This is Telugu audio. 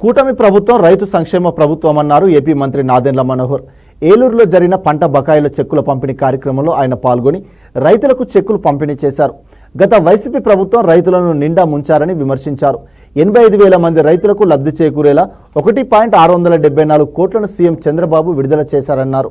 కూటమి ప్రభుత్వం రైతు సంక్షేమ ప్రభుత్వం అన్నారు ఏపీ మంత్రి నాదెండ్ల మనోహర్. ఏలూరులో జరిగిన పంట బకాయిల చెక్కుల పంపిణీ కార్యక్రమంలో ఆయన పాల్గొని రైతులకు చెక్కులు పంపిణీ చేశారు. గత వైసీపీ ప్రభుత్వం రైతులను నిండా ముంచారని విమర్శించారు. 85,000 మంది రైతులకు లబ్ధి చేకూరేలా 1.674 కోట్లను సీఎం చంద్రబాబు విడుదల చేశారన్నారు.